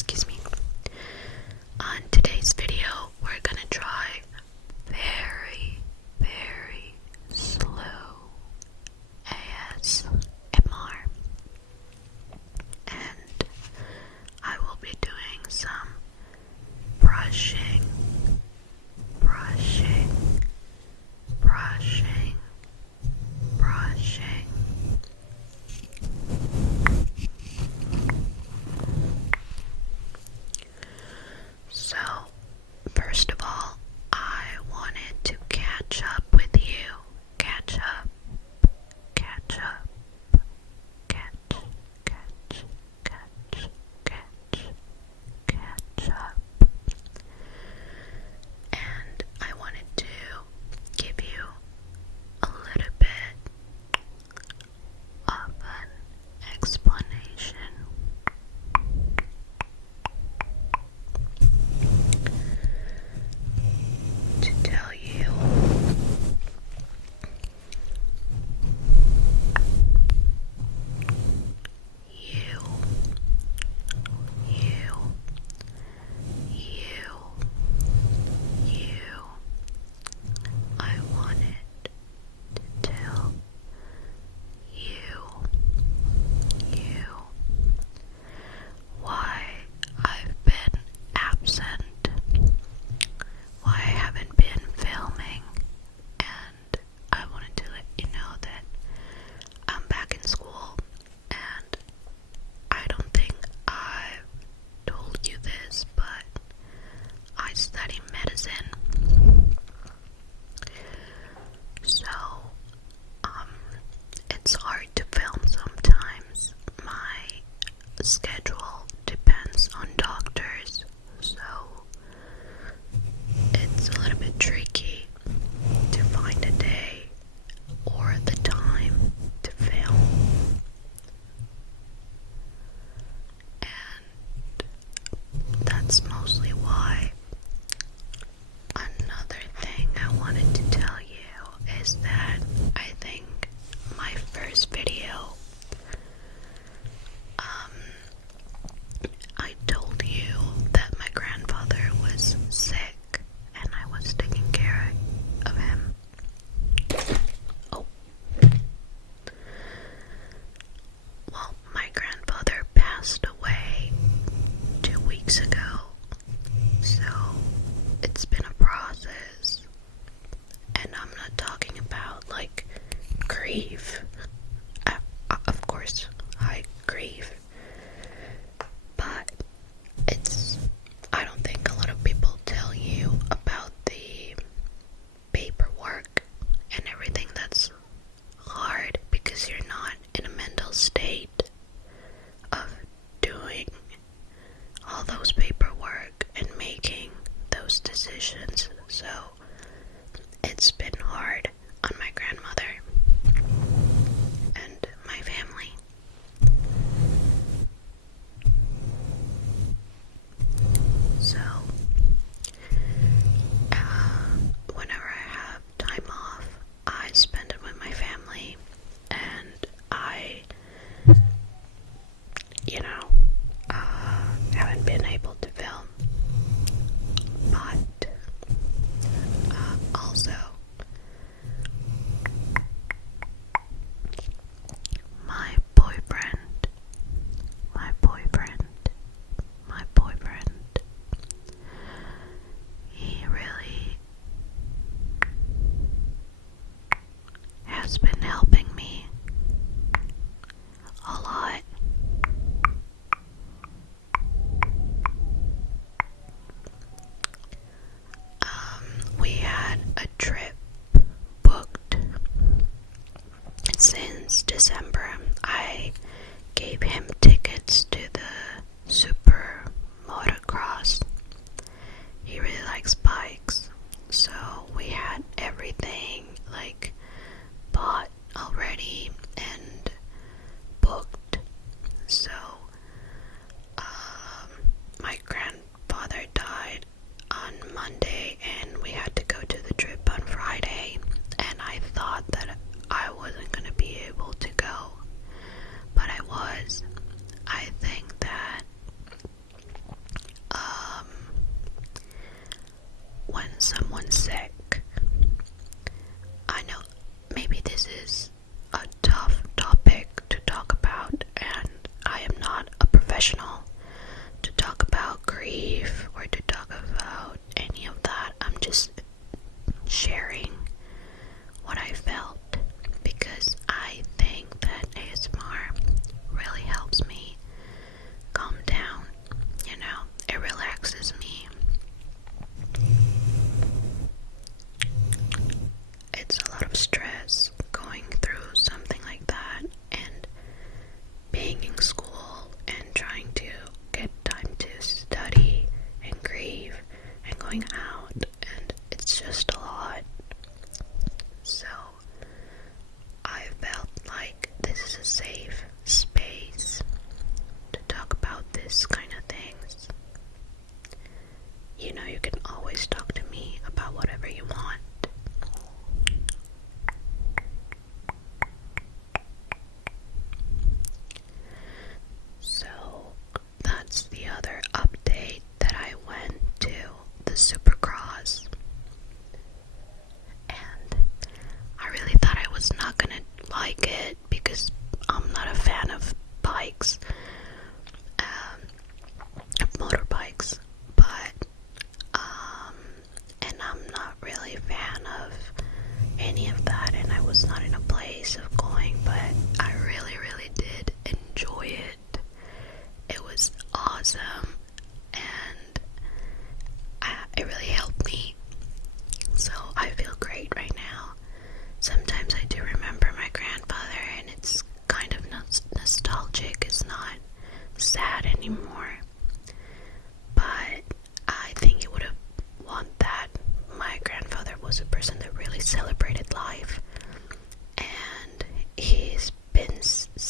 excuse me. On today's video, we're gonna try very, very slow ASMR. And I will be doing some brushing, brushing, brushing, brushing.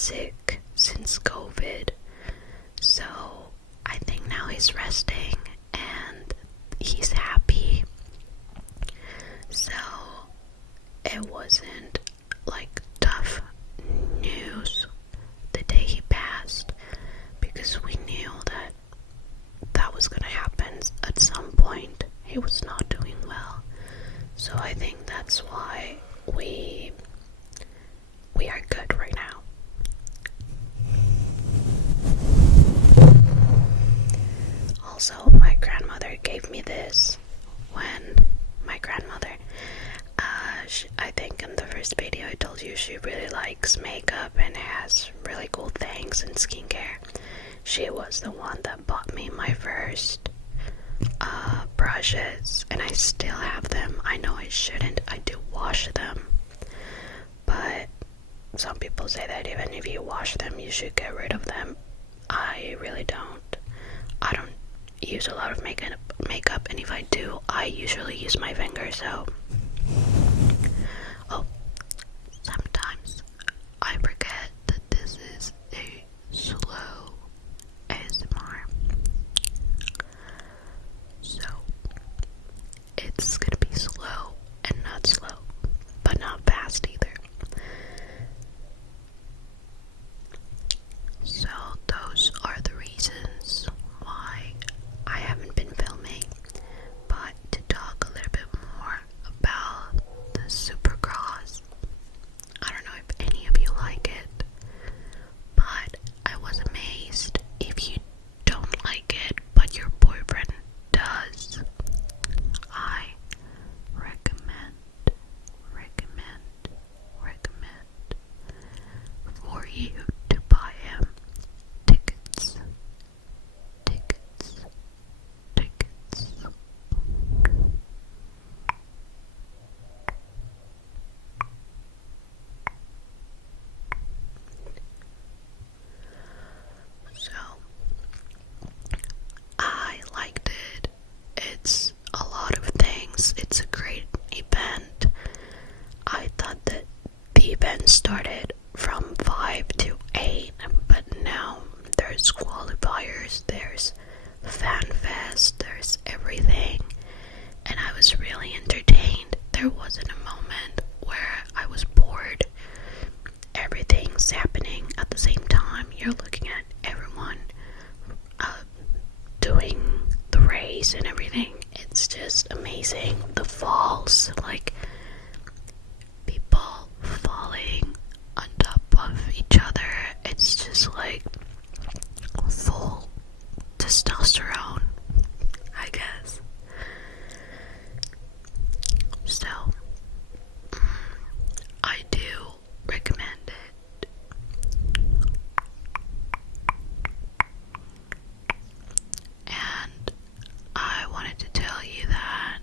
sick since COVID. So I think now he's resting and he's happy. So it wasn't like tough news the day he passed, because we knew that that was gonna happen at some point. He was not doing well. So I think that's why we are good right now. Also, my grandmother gave me this when my grandmother, I think in the first video I told you she really likes makeup and has really cool things in skincare. She was the one that bought me my first brushes, and I still have them. I know I shouldn't, I do wash them, but some people say that even if you wash them you should get rid of them. I really don't. I don't use a lot of makeup, and if I do, I usually use my finger. So sometimes I forget that this is a slow ASMR, so it's gonna be slow and not slow, but not fast either. So those are the reasons why I haven't been filming. But to talk a little bit more about the Supercross, I don't know if any of you like it, but I was amazed. If you don't like it but your boyfriend does, I recommend for you to buy him tickets. So I liked it. It's a lot of things. It's a great event. I thought that the event started from 5 to 8, but now there's qualifiers, there's fan fest, there's everything, and I was really entertained. There wasn't a moment where I was bored. Everything's happening at the same time. You're looking at everyone doing the race and everything. It's just amazing. The falls, like people falling on top of each other. It's just like full testosterone, I guess. So I do recommend it. And I wanted to tell you that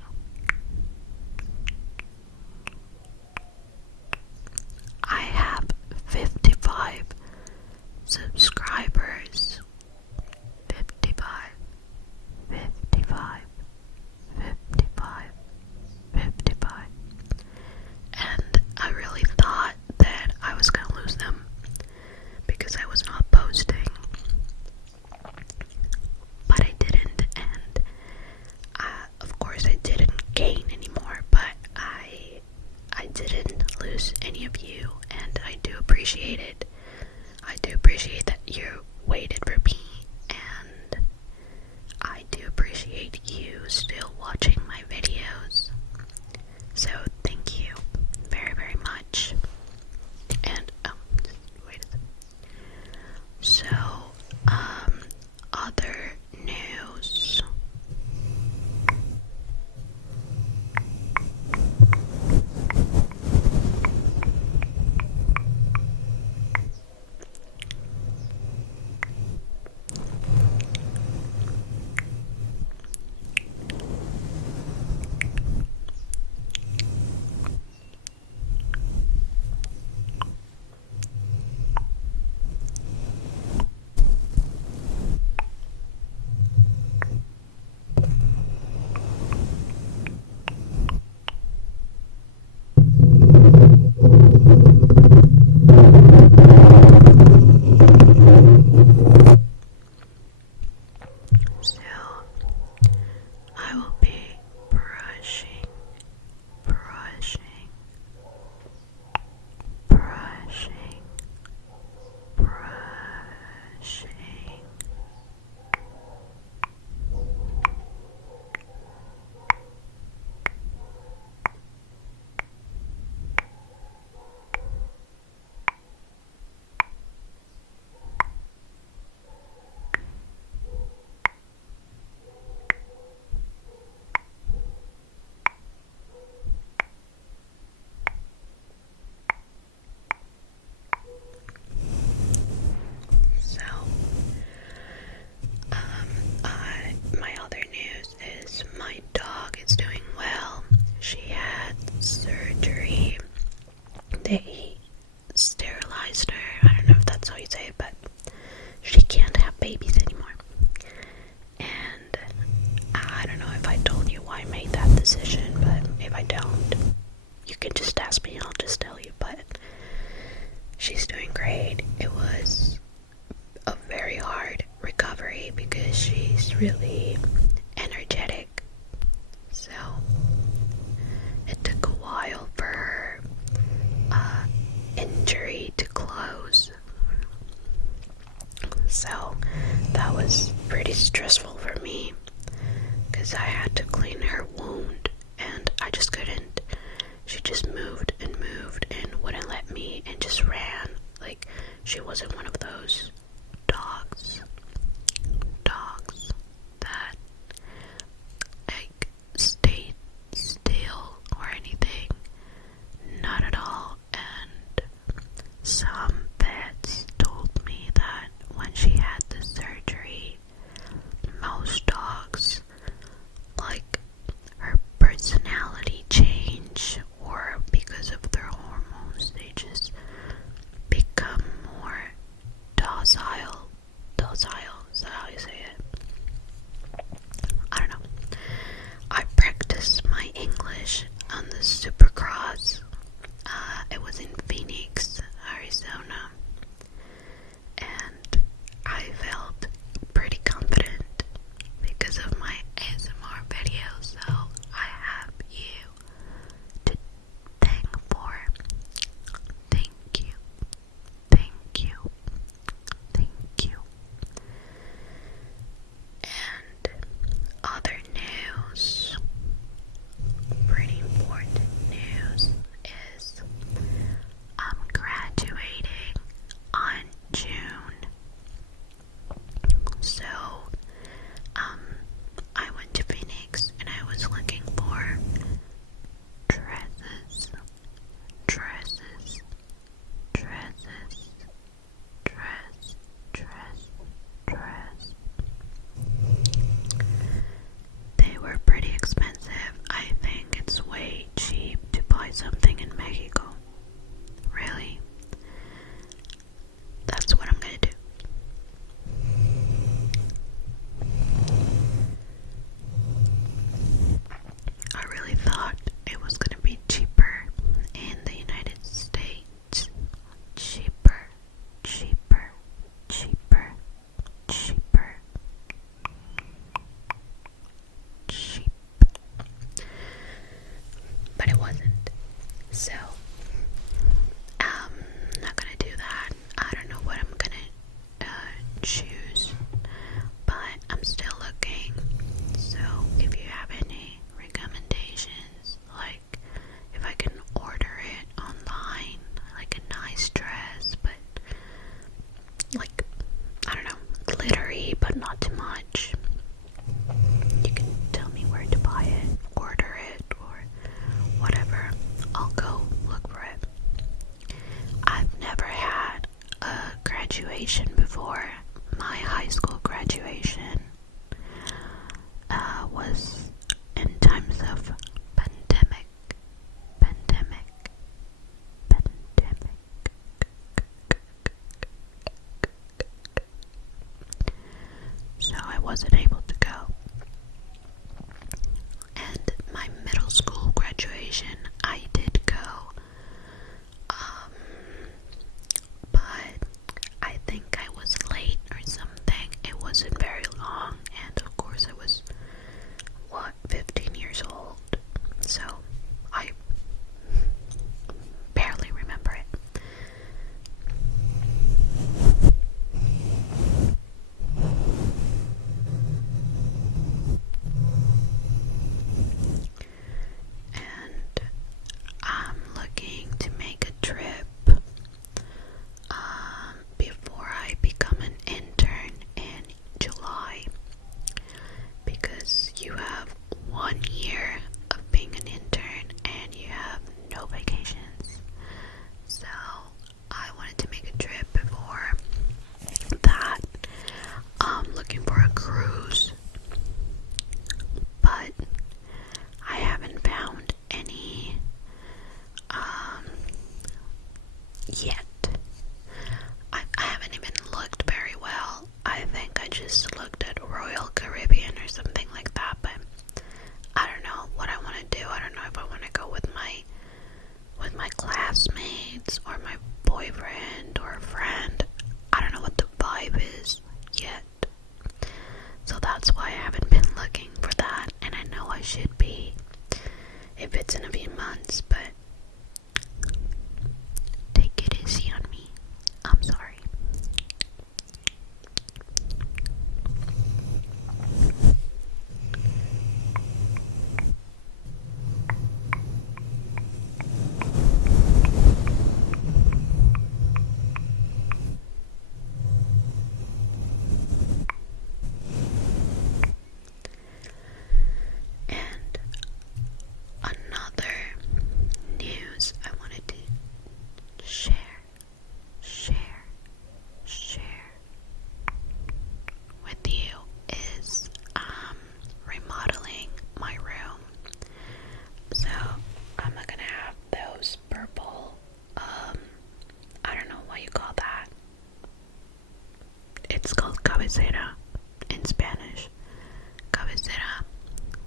was really energetic, so it took a while for her injury to close. So that was pretty stressful for me because I had to clean her wound and I just couldn't. She just moved and wouldn't let me and just ran. Like, she wasn't one of those dogs that like stayed still or anything. Not at all. And some vets told me that when she had the surgery, most dogs, like, her personality change, or because of their hormones, they just become more docile. Is that how you say it? I don't know. I practiced my English on the Supercross. It was in Phoenix, Arizona, and I felt pretty confident because of my ASMR videos, so I have you to thank for. Thank you. And other news, pretty important news, is I'm graduating on June. So, I went to Phoenix and I was looking for dresses. They were pretty expensive. I think it's way cheap to buy something in Mexico. Really. That's what I'm gonna do. I really thought it was gonna be cheaper in the United States. Cheaper. Cheap. But it wasn't. So, not gonna do that. I don't know what I'm gonna choose, but I'm still looking. So if you have any recommendations, like if I can order it online, like a nice dress, but like, I don't know, glittery but not too much, you can tell me where to buy it, order it, or whatever. I'll go look for it. I've never had a graduation before. My high school graduation was in times of pandemic. So I wasn't able to go. And my middle school graduation, I did go. But I think I was late or something. It wasn't very long, and of course I was, 15 years old. So I barely remember it. cabecera in Spanish. Cabecera,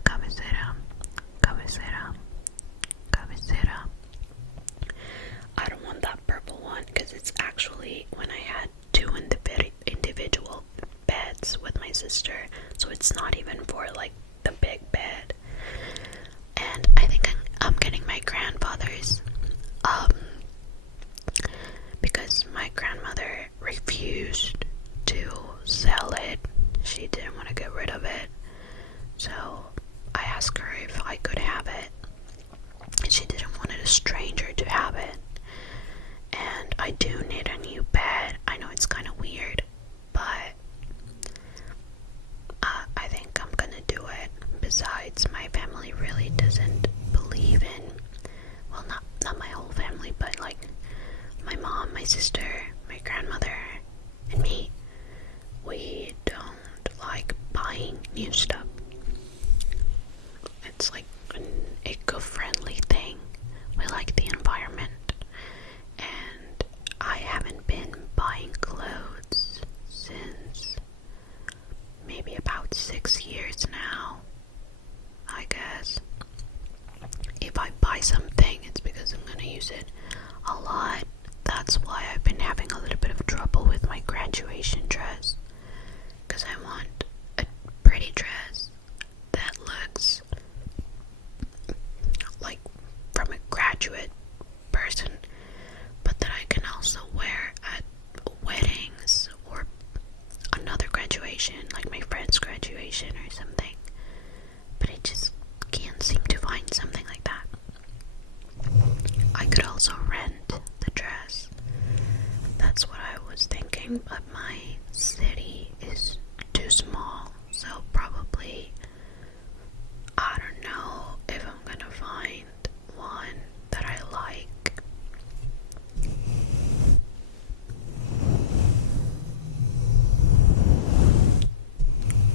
cabecera, cabecera, cabecera. I don't want that purple one because it's actually when I had two individual beds with my sister, so it's not even for like the big bed. And I think I'm getting my grandfather's because my grandmother refused to sell it. She didn't want to get rid of it, so I asked her if I could have it, and she didn't want a stranger to have it. And I do need a new bed. I know it's kind of weird, but I think I'm gonna do it. Besides, my family really doesn't believe in, well, not my whole family, but like my mom, my sister, my grandmother, and me. We don't like buying new stuff. It's like an eco-friendly thing. We like the environment. And I haven't been buying clothes since maybe about 6 years now, I guess. If I buy something, it's because I'm gonna use it a lot. That's why I've been having a little bit of trouble with my graduation dress, because I want a pretty dress that looks like from a graduate person, but that I can also wear at weddings or another graduation, like my friend's graduation or something. But I just can't seem to find something like that. I could also rent the dress. That's what I was thinking, but my city is too small, so probably I don't know if I'm gonna find one that I like.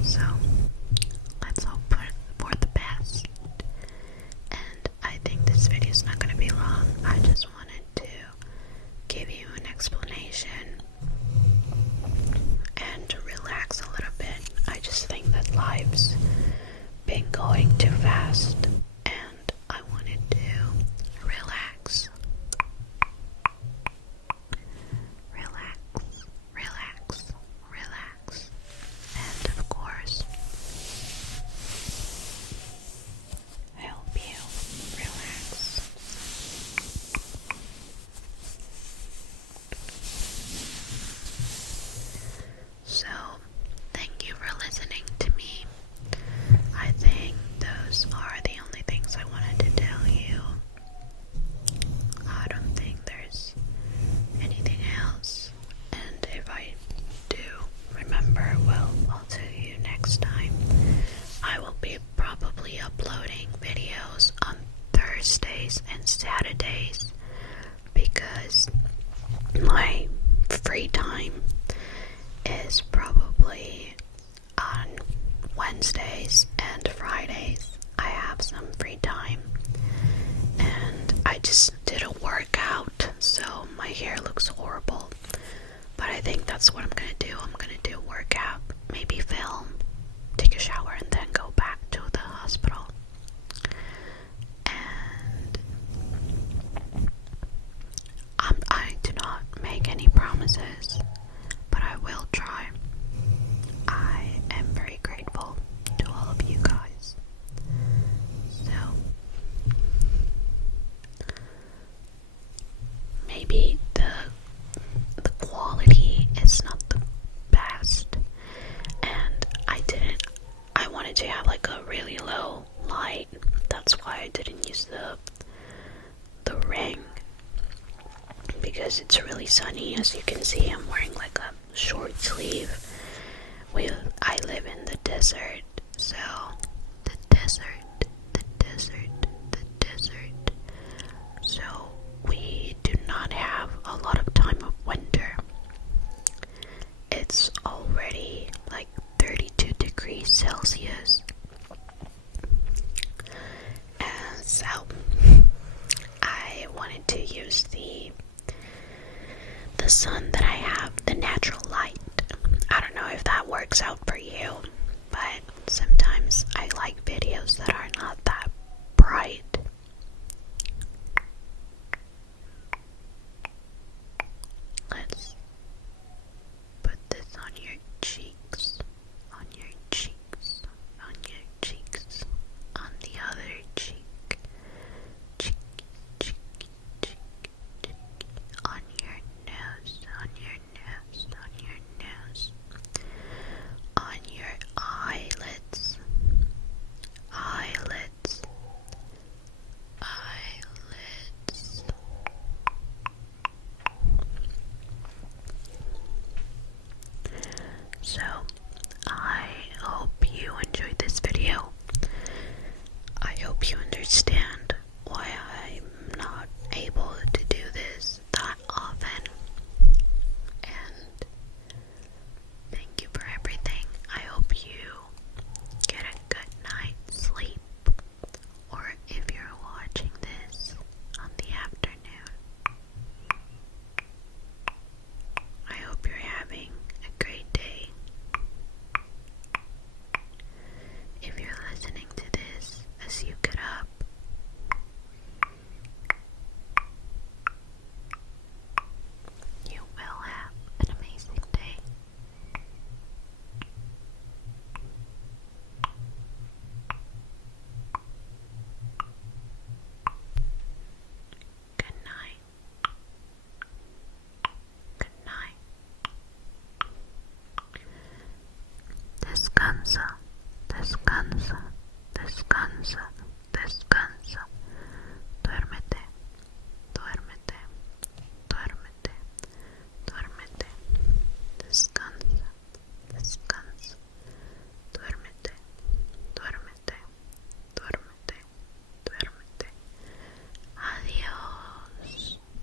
So let's hope for the best. And I think this video is not gonna be long. I just wanted to give you an explanation and to relax a little bit. I just think that life's been going too fast, and I wanted to relax. Relax, relax, relax. And of course, help you relax. So, thank you for listening to me. I think those are the only things I wanted to tell you. I don't think there's anything else. And if I do remember, well, I'll tell you next time. I will be probably uploading videos on Thursdays and Saturdays because my free time is probably on Wednesdays and Fridays. I have some free time, and I just did a workout, so my hair looks horrible, but I think that's what I'm gonna do. I'm gonna do a workout, maybe film, take a shower, and then go back to the hospital. And I do not make any promises, but I will try. I am very grateful to all of you guys. So, maybe the quality is not the best, and I wanted to have like a really low light. That's why I didn't use the ring, because it's really sunny. As you can see, I'm wearing like a short sleeve. I live in the desert, so the desert. So we do not have a lot of time of winter. It's already like 32 degrees Celsius. And so I wanted to use the sun that I have, the your